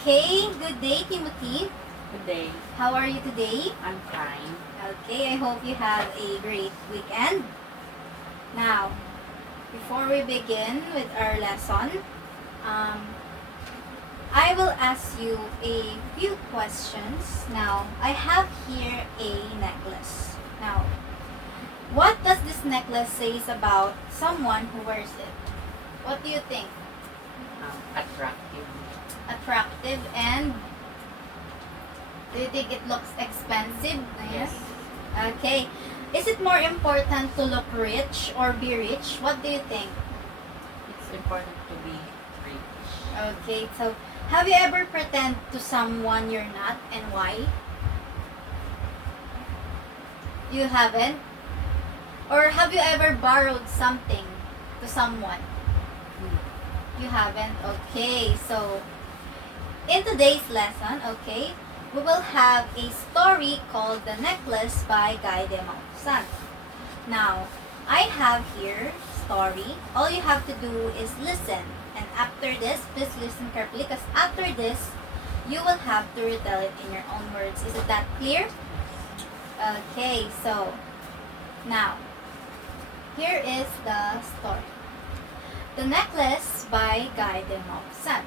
Okay, good day, Timothy. Good day. How are you today? I'm fine. Okay, I hope you have a great weekend. Now, before we begin with our lesson, um, I will ask you a few questions. Now, I have here a necklace. Now, what does this necklace say about someone who wears it? What do you think? Attractive. Attractive, and do you think it looks expensive? Yes. Okay. Is it more important to look rich or be rich? What do you think? It's important to be rich. Okay, so have you ever pretend to someone you're not, and why? You haven't? Or have you ever borrowed something to someone? You haven't? Okay, so in today's lesson, okay, we will have a story called The Necklace by Guy de Maupassant. Now, I have here story. All you have to do is listen. And after this, please listen carefully because after this, you will have to retell it in your own words. Is it that clear? Okay, so now, here is the story. The Necklace by Guy de Maupassant.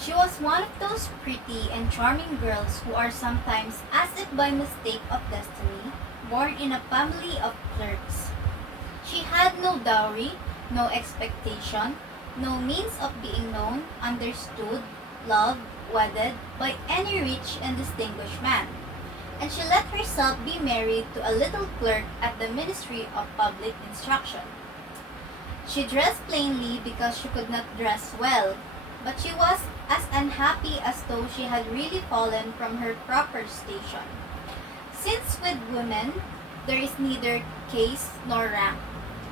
She was one of those pretty and charming girls who are sometimes, as if by mistake of destiny, born in a family of clerks. She had no dowry, no expectation, no means of being known, understood, loved, wedded by any rich and distinguished man. And she let herself be married to a little clerk at the Ministry of Public Instruction. She dressed plainly because she could not dress well, but she was as unhappy as though she had really fallen from her proper station. Since with women there is neither caste nor rank,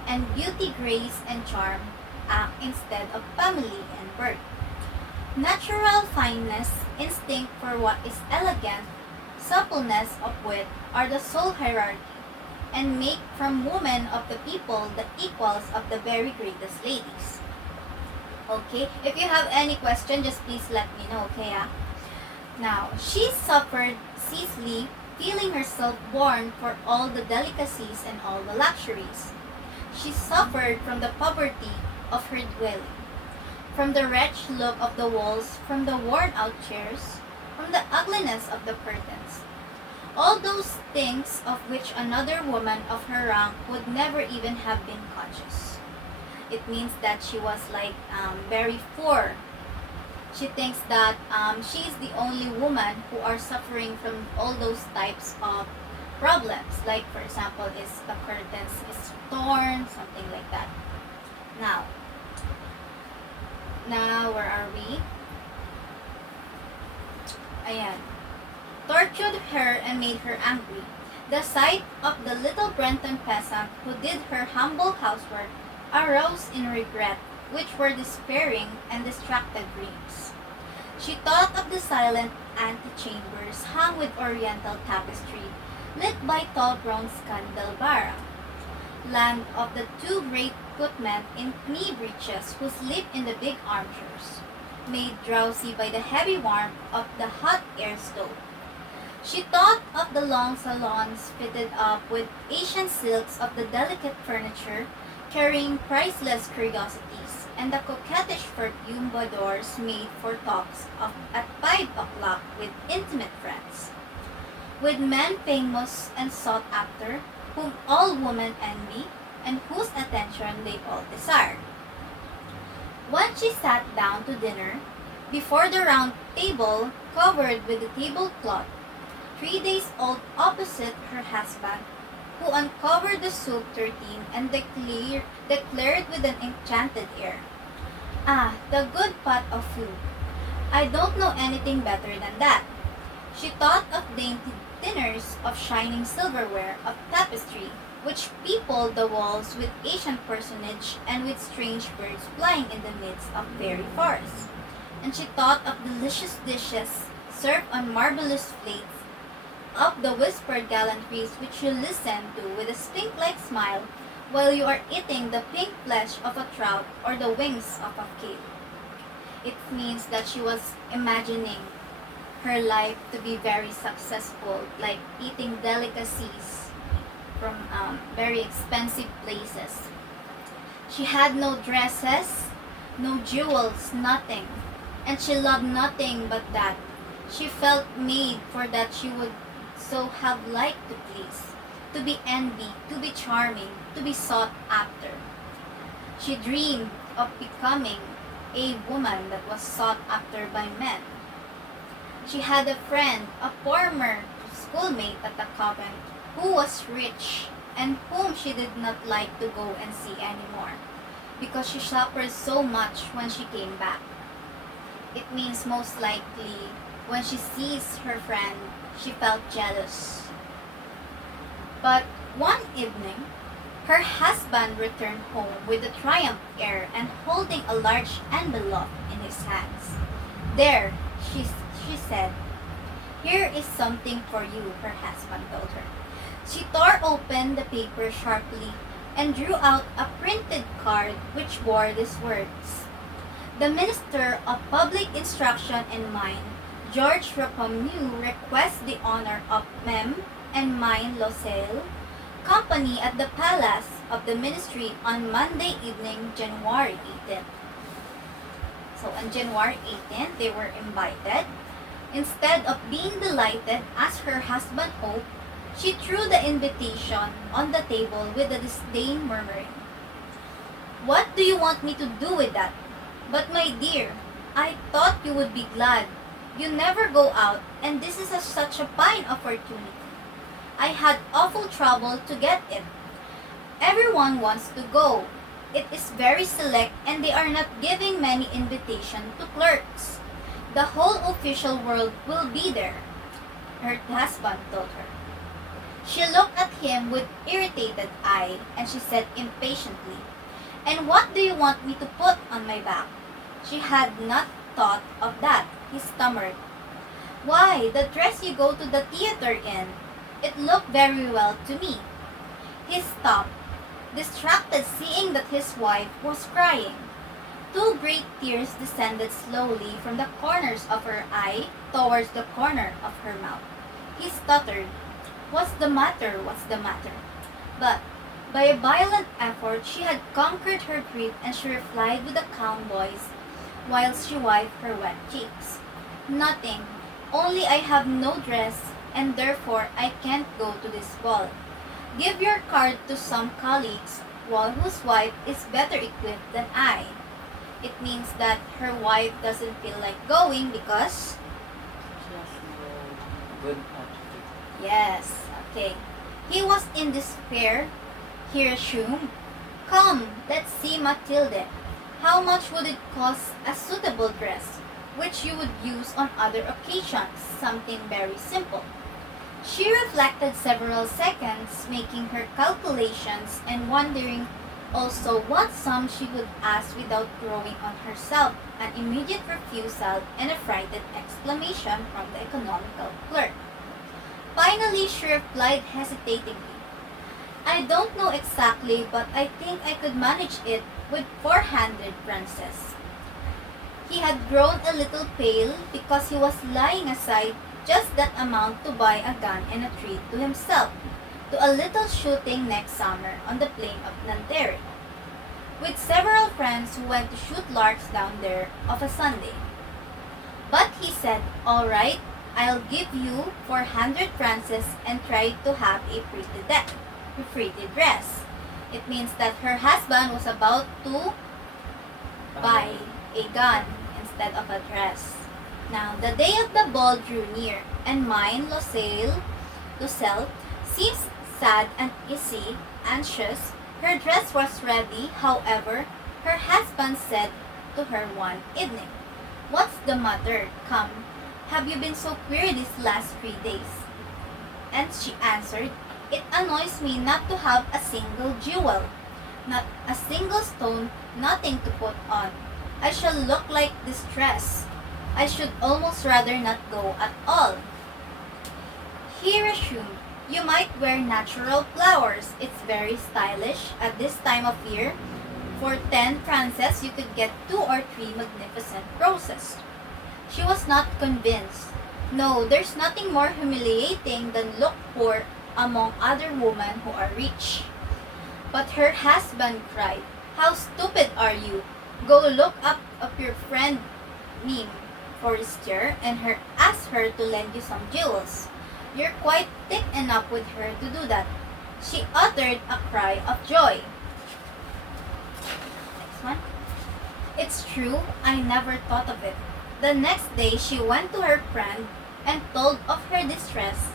and beauty, grace, and charm act instead of family and birth. Natural fineness, instinct for what is elegant, suppleness of wit are the sole hierarchy, and make from women of the people the equals of the very greatest ladies. Okay, if you have any question, just please let me know, okay? Now, she suffered ceaselessly, feeling herself born for all the delicacies and all the luxuries. She suffered from the poverty of her dwelling, from the wretched look of the walls, from the worn-out chairs, from the ugliness of the curtains. All those things of which another woman of her rank would never even have been conscious. It means that she was like very poor. She thinks that she is the only woman who are suffering from all those types of problems. Like for example, is the curtains is torn, something like that. Now, where are we? Ayan. Tortured her and made her angry. The sight of the little Brenton peasant who did her humble housework arose in regret, which were despairing and distracted dreams. She thought of the silent antechambers hung with oriental tapestry, lit by tall bronze candelabra, land of the two great footmen in knee breeches who slept in the big armchairs, made drowsy by the heavy warmth of the hot air stove. She thought of the long salons fitted up with Asian silks, of the delicate furniture carrying priceless curiosities, and the coquettish perfume boudoirs made for talks at 5 o'clock with intimate friends, with men famous and sought after, whom all women envy, and whose attention they all desire. When she sat down to dinner, before the round table covered with the tablecloth, 3 days old opposite her husband, who uncovered the soup tureen and declared with an enchanted air, "Ah, the good pot of food! I don't know anything better than that." She thought of dainty dinners, of shining silverware, of tapestry, which peopled the walls with Asian personage and with strange birds flying in the midst of fairy forests. And she thought of delicious dishes served on marvelous plates, of the whispered gallantries which you listen to with a sphinx-like smile while you are eating the pink flesh of a trout or the wings of a kale. It means that she was imagining her life to be very successful, like eating delicacies from very expensive places. She had no dresses, no jewels, nothing. And she loved nothing but that. She felt made for that she would so have liked to please, to be envied, to be charming, to be sought after. She dreamed of becoming a woman that was sought after by men. She had a friend, a former schoolmate at the convent, who was rich and whom she did not like to go and see anymore because she suffered so much when she came back. It means most likely when she sees her friend, she felt jealous. But one evening, her husband returned home with a triumph air and holding a large envelope in his hands. There, she said, "Here is something for you," her husband told her. She tore open the paper sharply and drew out a printed card which bore these words: "The Minister of Public Instruction and mine, George Rapamu, requests the honor of Mem and mine Losel company at the Palace of the Ministry on Monday evening, January 18th. So on January 18th, they were invited. Instead of being delighted as her husband hoped, she threw the invitation on the table with a disdain, murmuring, "What do you want me to do with that? But my dear, I thought you would be glad. You never go out, and this is such a fine opportunity. I had awful trouble to get it. Everyone wants to go. It is very select, and they are not giving many invitations to clerks. The whole official world will be there," her husband told her. She looked at him with irritated eye, and she said impatiently, "And what do you want me to put on my back?" She had not thought of that. He stammered, "Why, the dress you go to the theater in. It looked very well to me." He stopped, distracted, seeing that his wife was crying. Two great tears descended slowly from the corners of her eye towards the corner of her mouth. He stuttered, "What's the matter? What's the matter?" But by a violent effort she had conquered her grief, and she replied with a calm voice, whilst she wiped her wet cheeks, "Nothing, only I have no dress, and therefore I can't go to this ball. Give your card to some colleagues, one whose wife is better equipped than I." It means that her wife doesn't feel like going because... She has no good attitude. Yes, okay. He was in despair. He resumed, "Come, let's see Matilde. How much would it cost a suitable dress, which you would use on other occasions? Something very simple." She reflected several seconds, making her calculations and wondering also what sum she would ask without throwing on herself an immediate refusal and a frightened exclamation from the economical clerk. Finally, she replied hesitatingly, "I don't know exactly, but I think I could manage it with 400 francs." He had grown a little pale because he was laying aside just that amount to buy a gun and a treat to himself, to a little shooting next summer on the plain of Nanterre, with several friends who went to shoot larks down there of a Sunday. But he said, "All right, I'll give you 400 francs and try to have a pretty dress." It means that her husband was about to buy a gun instead of a dress. Now, the day of the ball drew near, and mine, Lucelle, seems sad and anxious. Her dress was ready, however. Her husband said to her one evening, "What's the matter? Come, have you been so queer these last 3 days?" And she answered, "It annoys me not to have a single jewel, not a single stone, nothing to put on. I shall look like distressed. I should almost rather not go at all." He resumed, "You might wear natural flowers. It's very stylish at this time of year. For 10 francs, you could get 2 or 3 magnificent roses. She was not convinced. No, there's nothing more humiliating than look poor among other women who are rich. But her husband cried, "How stupid are you? Go look up your friend Mim Forrester and ask her to lend you some jewels. You're quite thick enough with her to do that." She uttered a cry of joy. Next one. It's true, I never thought of it. The next day she went to her friend and told of her distress.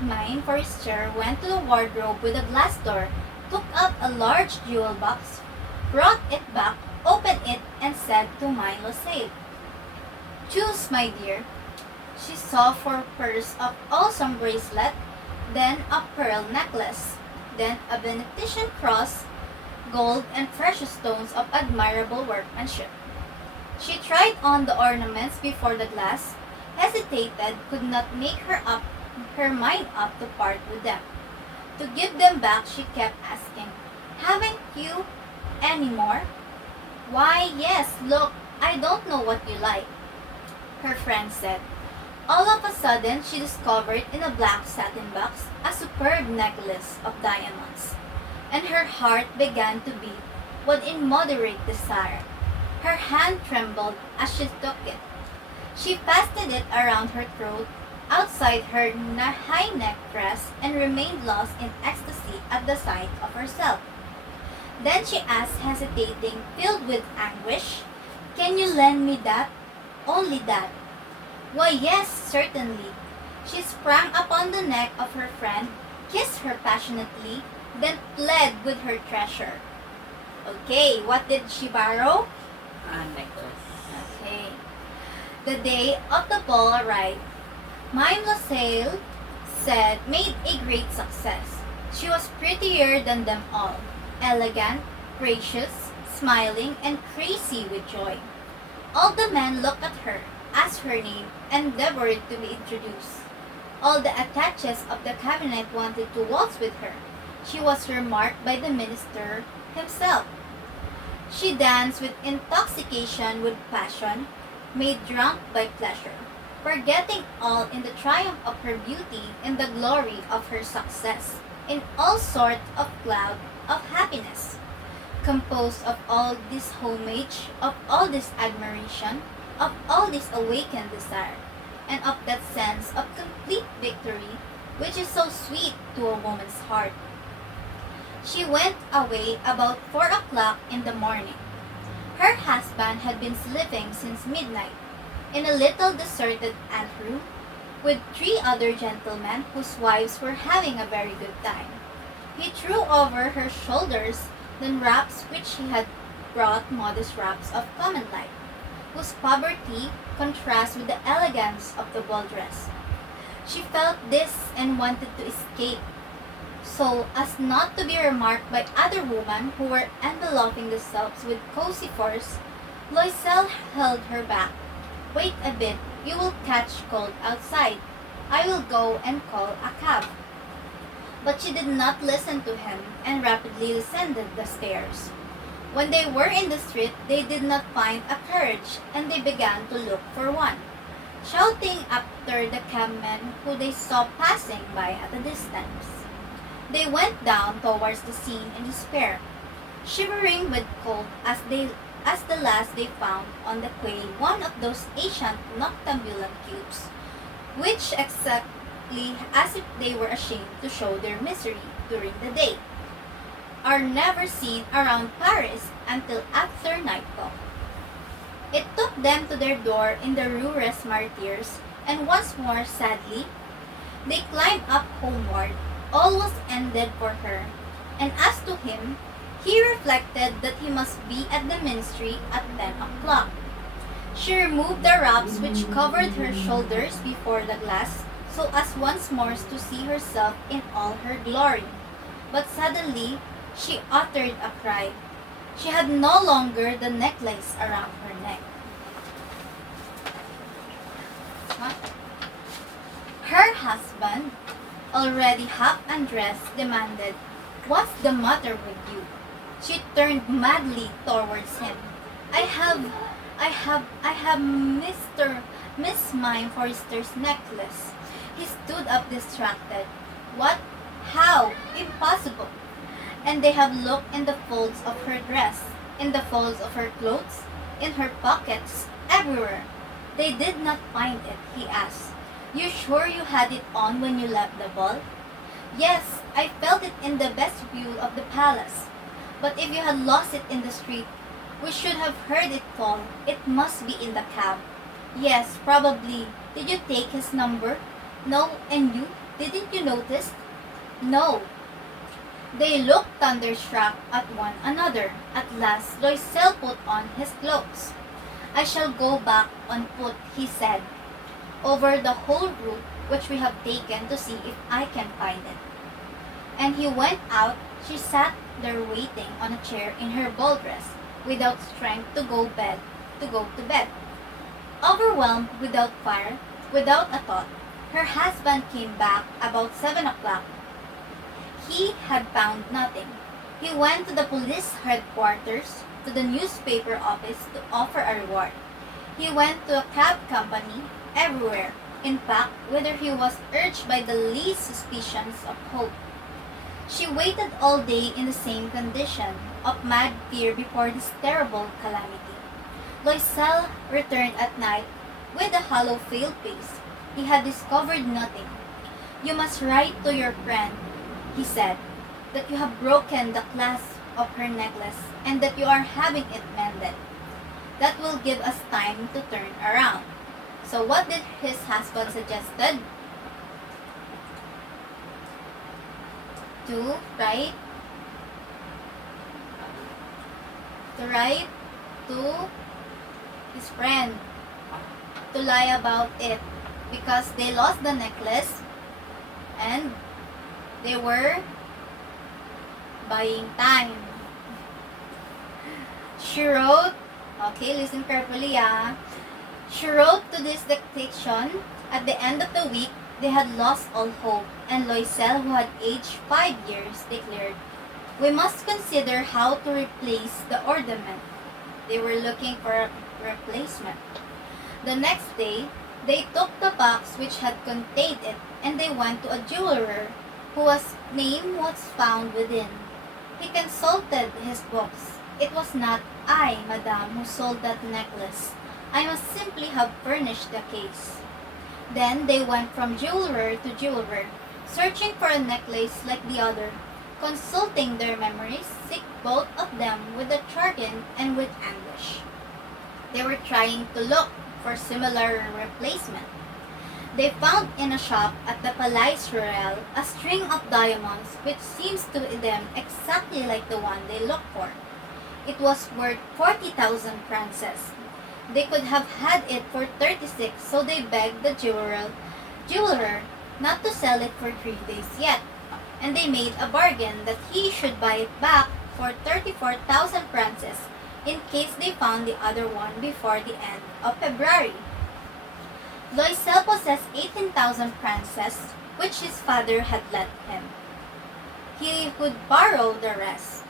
Mine Forrester went to the wardrobe with a glass door, took out a large jewel box, brought it back, opened it, and said to Mine Losale, "Choose, my dear." She saw 4 pairs of awesome bracelet, then a pearl necklace, then a Benedictine cross, gold and precious stones of admirable workmanship. She tried on the ornaments before the glass, hesitated, could not make her mind up to part with them. To give them back, she kept asking, "Haven't you any more?" "Why, yes, look, I don't know what you like," her friend said. All of a sudden, she discovered in a black satin box a superb necklace of diamonds, and her heart began to beat with immoderate desire. Her hand trembled as she took it. She fastened it around her throat, outside her high-neck dress, and remained lost in ecstasy at the sight of herself. Then she asked, hesitating, filled with anguish, "Can you lend me that? Only that?" "Why, yes, certainly." She sprang upon the neck of her friend, kissed her passionately, then pled with her treasure. Okay, what did she borrow? A necklace. Okay. The day of the ball arrived. Mime Losale made a great success. She was prettier than them all, elegant, gracious, smiling, and crazy with joy. All the men looked at her, asked her name, and endeavored to be introduced. All the attaches of the cabinet wanted to waltz with her. She was remarked by the minister himself. She danced with intoxication, with passion, made drunk by pleasure, forgetting all in the triumph of her beauty and the glory of her success, in all sorts of cloud of happiness. Composed of all this homage, of all this admiration, of all this awakened desire, and of that sense of complete victory which is so sweet to a woman's heart. She went away about 4 o'clock in the morning. Her husband had been sleeping since midnight in a little deserted anteroom with 3 other gentlemen whose wives were having a very good time. He threw over her shoulders the wraps which he had brought, modest wraps of common life, whose poverty contrasts with the elegance of the ball dress. She felt this and wanted to escape, so as not to be remarked by other women who were enveloping themselves with cozy furs. Loisel held her back. "Wait a bit, you will catch cold outside. I will go and call a cab." But she did not listen to him and rapidly descended the stairs. When they were in the street, they did not find a carriage, and they began to look for one, shouting after the cabmen who they saw passing by at a distance. They went down towards the scene in despair, shivering with cold as the last they found on the quay one of those ancient noctambulent cubes, which exactly as if they were ashamed to show their misery during the day, are never seen around Paris until after nightfall. It took them to their door in the Rue des Martyrs, and once more, sadly, they climbed up homeward. All was ended for her, and as to him, he reflected that he must be at the ministry at 10 o'clock. She removed the wraps which covered her shoulders before the glass, so as once more to see herself in all her glory. But suddenly, she uttered a cry. She had no longer the necklace around her neck. Her husband, already half undressed, demanded, "What's the matter with you?" She turned madly towards him. I have, I have Miss Mime Forrester's necklace. He stood up distracted. What? How? Impossible. And they have looked in the folds of her dress, in the folds of her clothes, in her pockets, everywhere. They did not find it, he asked. You sure you had it on when you left the ball? Yes, I felt it in the vestibule of the palace. But if you had lost it in the street, we should have heard it fall. It must be in the cab. Yes, probably. Did you take his number? No, and you? Didn't you notice? No. They looked thunderstruck at one another. At last, Loisel put on his clothes. I shall go back on foot, he said, over the whole route which we have taken to see if I can find it. And he went out. She sat there waiting on a chair in her ball dress, without strength to go to bed. Overwhelmed, without fire, without a thought, her husband came back about 7 o'clock. He had found nothing. He went to the police headquarters, to the newspaper office to offer a reward. He went to a cab company, everywhere, in fact, whither he was urged by the least suspicions of hope. She waited all day in the same condition of mad fear before this terrible calamity. Loisel returned at night with a hollow failed face. He had discovered nothing. You must write to your friend, he said, that you have broken the clasp of her necklace and that you are having it mended. That will give us time to turn around. So what did his husband suggested? To write to his friend to lie about it because they lost the necklace and they were buying time. She wrote, okay, listen carefully, She wrote to this dictation. At the end of the week, they had lost all hope, and Loisel, who had aged 5 years, declared, we must consider how to replace the ornament. They were looking for a replacement. The next day, they took the box which had contained it, and they went to a jeweler whose name was found within. He consulted his books. It was not I, madame, who sold that necklace. I must simply have furnished the case. Then they went from jeweler to jeweler, searching for a necklace like the other, consulting their memories, sick both of them with the jargon and with anguish. They were trying to look for similar replacement. They found in a shop at the Palais Royal a string of diamonds which seems to them exactly like the one they looked for. It was worth 40,000 francs. They could have had it for 36, so they begged the jeweler not to sell it for 3 days yet, and they made a bargain that he should buy it back for 34,000 francs in case they found the other one before the end of February. Loisel possessed 18,000 francs, which his father had lent him. He would borrow the rest.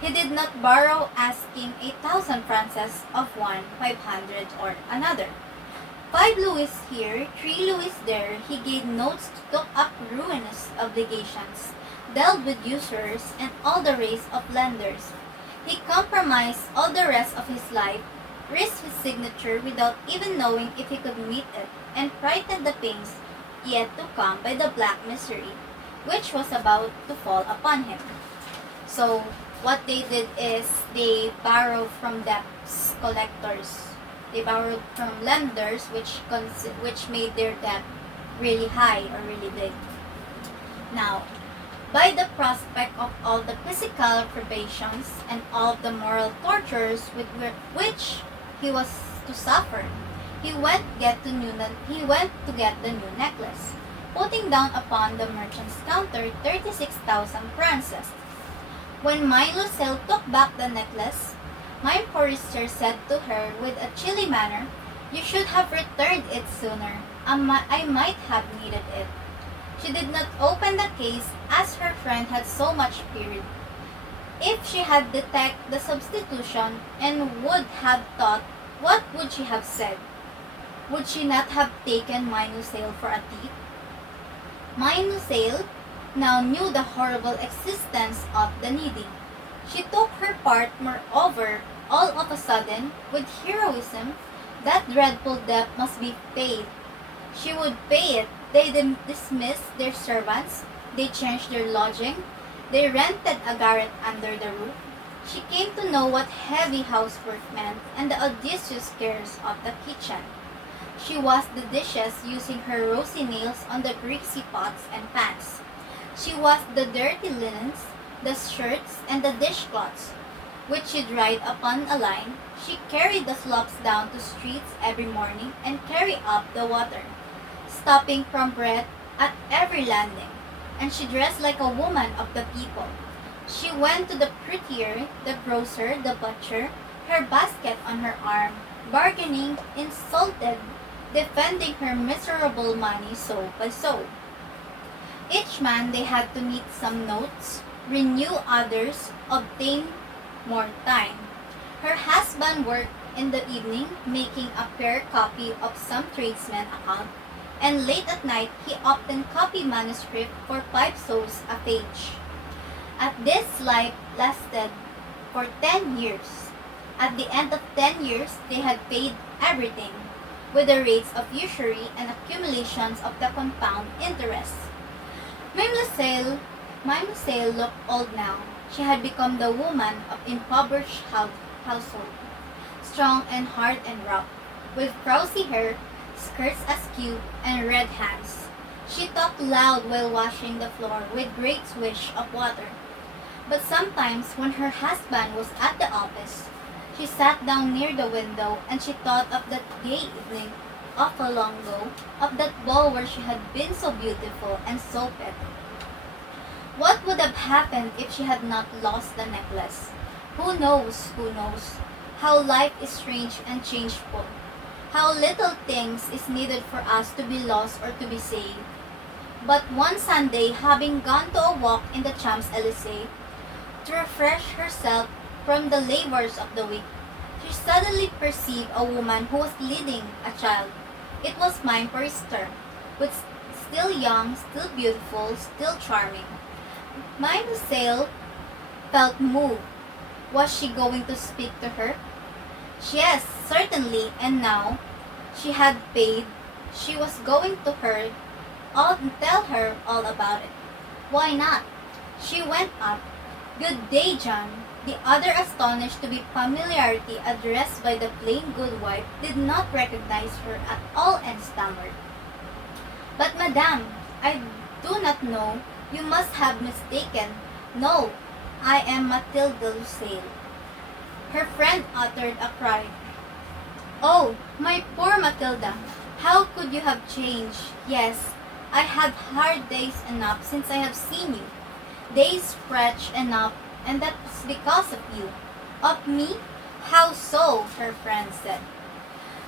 He did not borrow asking 8,000 francs of one, 500 or another. 5 louis here, 3 louis there. He gave notes, took up ruinous obligations, dealt with usurers and all the race of lenders. He compromised all the rest of his life, risked his signature without even knowing if he could meet it, and frightened the pains yet to come by the black misery, which was about to fall upon him. So, what they did is they borrowed from debts collectors. They borrowed from lenders, which made their debt really high or really big. Now, by the prospect of all the physical privations and all the moral tortures with which he was to suffer, he went to get the new necklace, putting down upon the merchant's counter 36,000 francs. When Loisel took back the necklace, Mime Forrester said to her with a chilly manner, "You should have returned it sooner. I might have needed it." She did not open the case as her friend had so much feared. If she had detected the substitution and would have thought, what would she have said? Would she not have taken Minusail for a thief? Minusail now knew the horrible existence of the needy. She took her part, moreover, all of a sudden, with heroism. That dreadful debt must be paid. She would pay it. They dismissed their servants. They changed their lodging. They rented a garret under the roof. She came to know what heavy housework meant and the audacious cares of the kitchen. She washed the dishes using her rosy nails on the greasy pots and pans. She washed the dirty linens, the shirts, and the dishcloths, which she dried upon a line. She carried the slops down to streets every morning and carried up the water, stopping from breath at every landing. And she dressed like a woman of the people. She went to the fruiterer, the grocer, the butcher, her basket on her arm, bargaining, insulted, defending her miserable money so by so. Each man they had to meet some notes, renew others, obtain more time. Her husband worked in the evening, making a fair copy of some tradesman account, and late at night he often copied manuscript for 5 sous a page. At this life lasted for 10 years. At the end of 10 years, they had paid everything, with the rates of usury and accumulations of the compound interest. Mademoiselle looked old now. She had become the woman of impoverished household, strong and hard and rough, with frowsy hair, skirts askew, and red hands. She talked loud while washing the floor with great swish of water. But sometimes, when her husband was at the office, she sat down near the window and she thought of that gay evening of a long ago, of that ball where she had been so beautiful and so pretty. What would have happened if she had not lost the necklace? Who knows, who knows? How life is strange and changeful. How little things is needed for us to be lost or to be saved. But one Sunday, having gone to a walk in the Champs-Élysées, to refresh herself from the labors of the week, she suddenly perceived a woman who was leading a child. It was Mime Forrester, but still young, still beautiful, still charming. Mademoiselle felt moved. Was she going to speak to her? Yes, certainly, and now she had paid. She was going to her and tell her all about it. Why not? She went up. Good day, John. The other, astonished to be familiarity addressed by the plain good wife, did not recognize her at all and stammered. But madame, I do not know. You must have mistaken. No, I am Mathilde Lucille. Her friend uttered a cry. Oh, my poor Matilda, how could you have changed? Yes, I had hard days enough since I have seen you. Days wretched enough, and that is because of you. Of me? How so? Her friend said.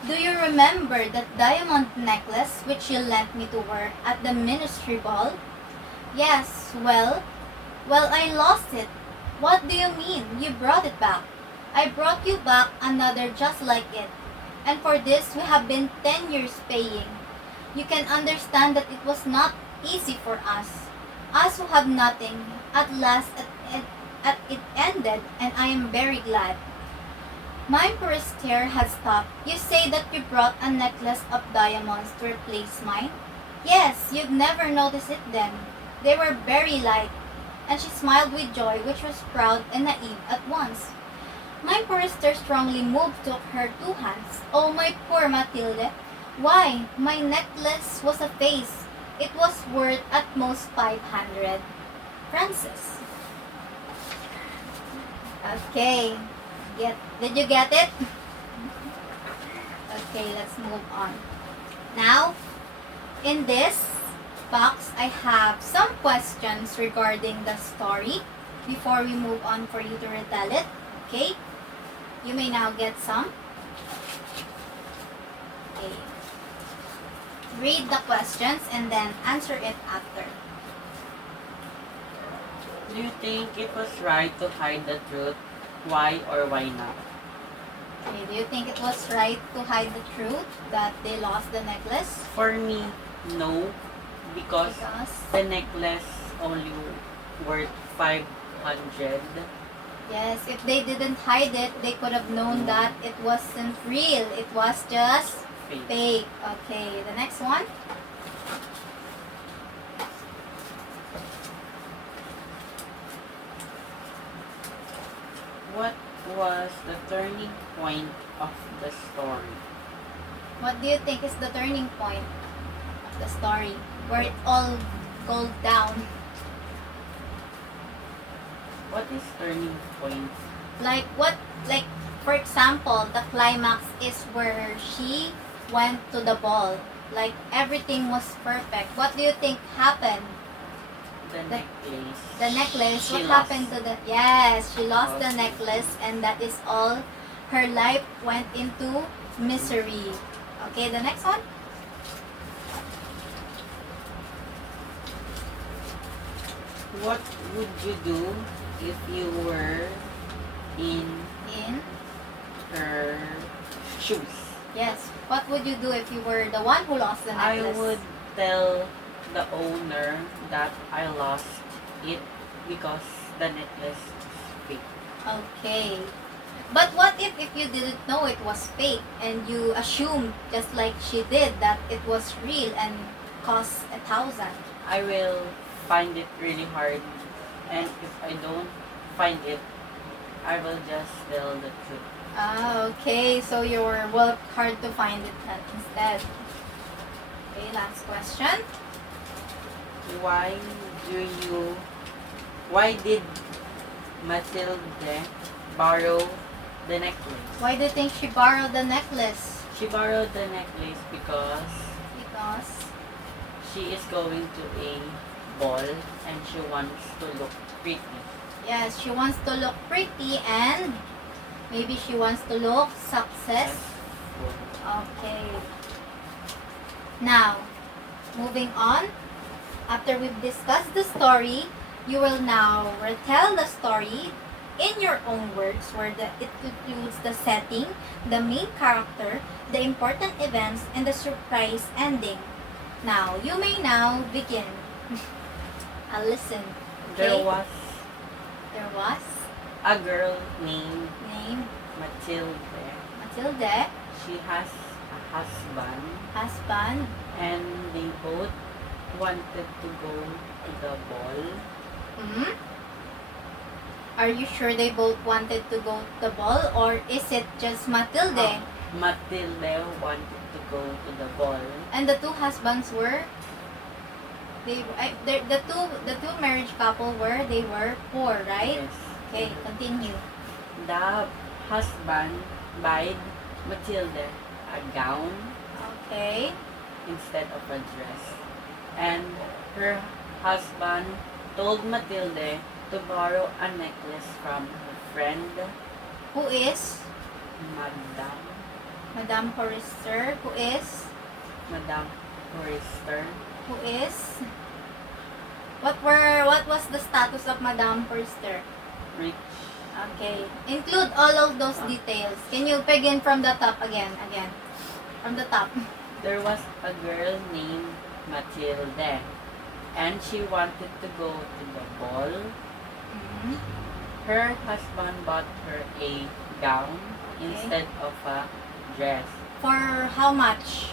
Do you remember that diamond necklace which you lent me to wear at the ministry ball? Yes, well, I lost it. What do you mean? You brought it back. I brought you back another just like it, and for this we have been 10 years paying. You can understand that it was not easy for us who have nothing. At last it ended, and I am very glad. My Forrester had stopped. You say that you brought a necklace of diamonds to replace mine? Yes, you've never noticed it then. They were very light, and she smiled with joy which was proud and naive at once. My Forrester strongly moved took her 2 hands. Oh, my poor Matilde! Why, my necklace was a face. It was worth at most 500 francs. Okay. Did you get it? Okay, let's move on. Now, in this box, I have some questions regarding the story before we move on for you to retell it. Okay? You may now get some. Okay. Read the questions and then answer it after. Do you think it was right to hide the truth? Why or why not? Okay, do you think it was right to hide the truth that they lost the necklace? For me, no. Because Because, the necklace only worth 500. yes, if they didn't hide it, they could have known that it wasn't real. It was just Fake. fake. Okay, the next one. What was the turning point of the story? What do you think is the turning point of the story where it all goes down? What is turning point? Like for example, the climax is where she went to the ball. Like everything was perfect. What do you think happened? The necklace. The necklace, She what lost. happened to the, yes, she lost the Lost. necklace and that is all. Her life went into misery. Okay, the next one. What would you do if you were in In, her shoes? yes, what would you do if you were the one who lost the I necklace? would tell the owner that I lost it because the necklace is fake. Okay. But what if you didn't know it was fake and you assumed, just like she did, that it was real and cost 1,000? I will find it really hard, and if I don't find it, I will just tell the truth. Ah, okay. So you work hard to find it instead. Okay, last question. Why why did Matilde borrow the necklace? Why do you think she borrowed the necklace? She borrowed the necklace because Because, she is going to a ball and she wants to look pretty. yes, she wants to look pretty and maybe she wants to look success. Okay. Now, moving on. After we've discussed the story, you will now retell the story in your own words where it includes the setting, the main character, the important events, and the surprise ending. Now, you may now begin. I'll listen. Okay? There was There was a girl named named Matilde. Matilde, She has a husband. and they both wanted to go to the ball. Hmm? Are you sure they both wanted to go to the ball or is it just Matilde? Matilde wanted to go to the ball. And the two husbands were the two marriage couple they were poor, right? Yes. Okay, continue. The husband bought Matilde a gown Okay. instead of a dress. And her husband told Matilde to borrow a necklace from her friend, Who is Madame Madame Forrester? Who is Forrester. What was the status of Madame Forrester? Rich. Okay. Include all of those details. Can you begin from the top again? From the top. There was a girl named Matilde, and she wanted to go to the ball. Mhm. Her husband bought her a gown Okay. instead of a dress. For how much?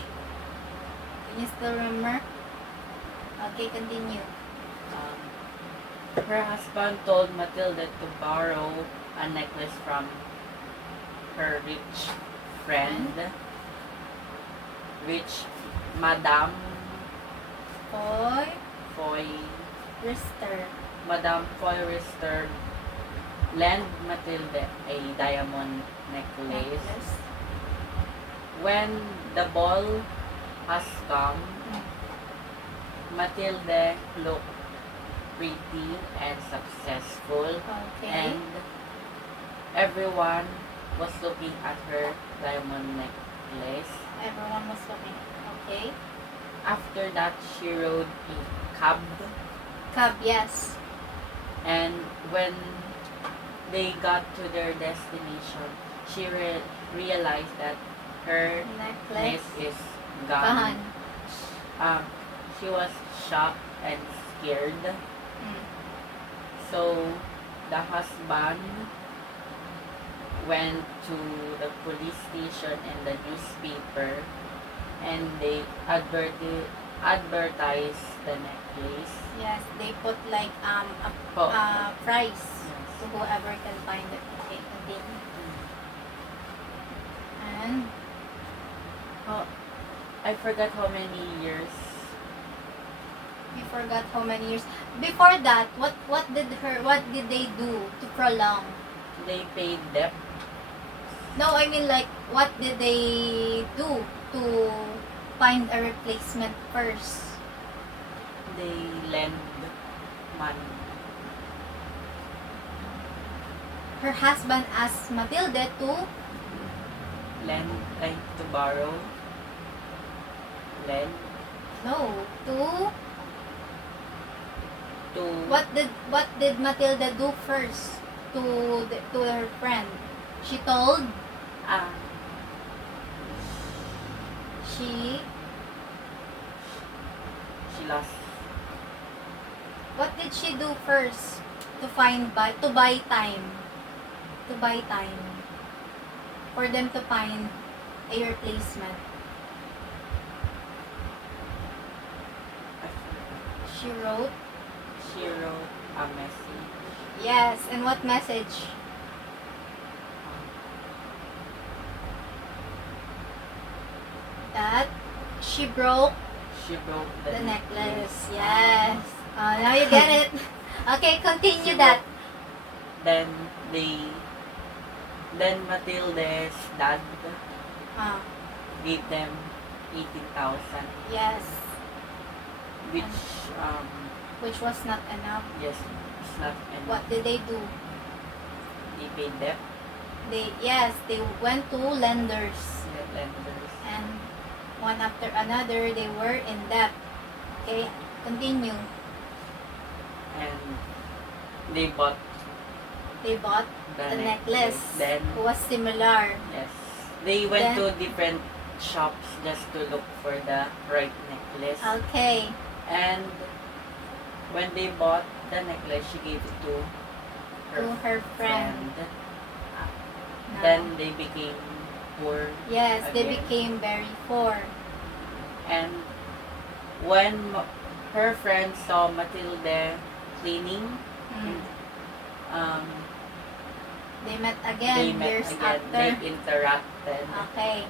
Can you still remember? Okay, continue. Her husband told Matilde to borrow a necklace from her rich friend, rich Madame Boy, Foy. Rister. Madame Forrester lent Matilde a diamond necklace. When the ball has come, Matilde looked pretty and successful, Okay. and everyone was looking at her diamond necklace. Everyone was looking. Okay. After that, she rode a cab. Cab, yes. And when they got to their destination, she realized that her Necklace. niece is Gone. gone. She was shocked and scared. Mm. So the husband went to the police station and the newspaper, and they advertised the necklace. Yes, they put like Po. a price Yes. to whoever can find it. Okay, continue. And Oh, I forgot how many years. we forgot how many years. Before that, what did they do to prolong? They paid debt. No, I mean like what did they do to find a replacement first? They lend money. Her husband asked Matilde to To borrow. Lend no to to what did Matilda do first to her friend? She told ah she she lost. what did she do first to buy time for them to find a replacement? She wrote She wrote a message. yes, and what message? That she broke She broke the necklace. Yes. Now you get it. Okay, continue that. Then Matilde's dad Ah, gave them 18,000, yes. which Which was not enough. yes, it's not enough. What did they do? They paid debt. They went to lenders, Lenders. and one after another they were in debt. Okay, continue. And they bought They bought the necklace. Then Was similar. yes, they went Then- to different shops just to look for the right necklace. Okay. And when they bought the necklace, she gave it to To her friend. Now, Then they became poor. yes, they again. became very poor. And when her friend saw Matilde cleaning, Mm. um, They met again they met years again. after. They interacted. Okay.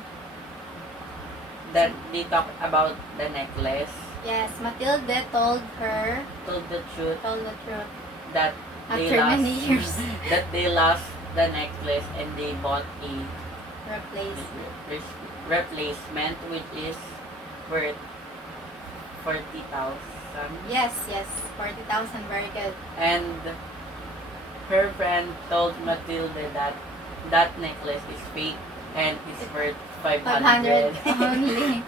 Then they talked about the necklace. Yes, Matilde told Told the truth the truth. that they After lost many years. that they lost the necklace and they bought a replacement which is worth 40,000. Yes, 40,000, very good. And her friend told Matilde that that necklace is fake and is worth 500 500. only.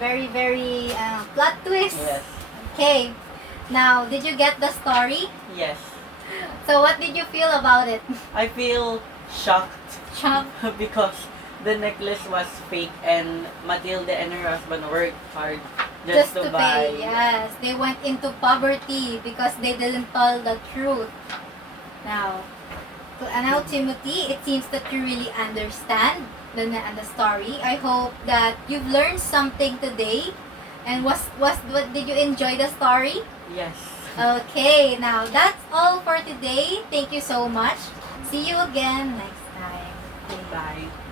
Very, very plot twist. Yes. Okay. Now, did you get the story? Yes. So, what did you feel about it? I feel shocked Shocked. because the necklace was fake and Matilde and her husband worked hard Just to to buy. pay. Yes, they went into poverty because they didn't tell the truth. Now, Timothy, it seems that you really understand the story. I hope that you've learned something today. And what did you enjoy the story? Yes. Okay, now that's all for today. Thank you so much. See you again next time. Okay. Bye.